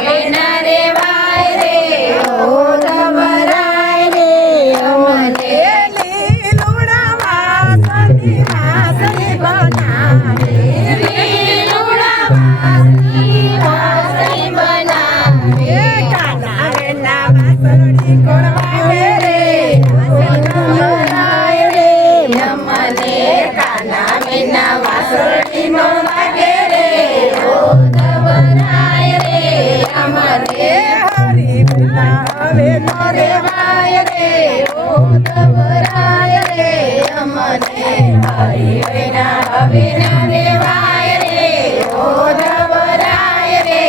હવે ના રેવાય રે ઓઢવરાય રે અમને લીલુડા વાસની વાસની બનાવે લીલુડા વાસની વાસની બનાવે કાના વેના વાસળી કોણ વાગે રે ઓઢવરાય રે અમને કાના વેના વાસળી નો વાગે રે ઓઢવરાય રે અમને હરી વેલા હવે નો રેવાય રે ઓઢવરાય રે અમને હરી વેલા હવે ના રેવાય રે ઓઢવરાય રે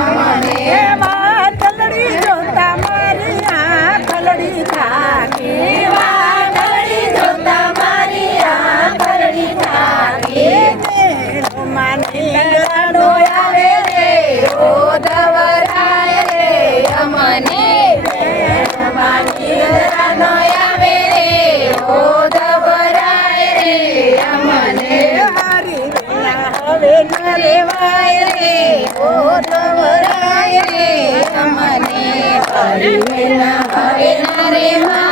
અમને વાટલડી જોતા મારી આંખલડી થાકી વાટલડી જોતા મારી આંખલડી થાકી માની લાડો આવે રે ઓઢવરાય રે અમને માની લાડો આવે રે ઓઢવરાય રે અમને હરી વેલા હવે ના રેવાય રે ઓઢવરાય રે અમને હરી વેલા હવે ના રેવાય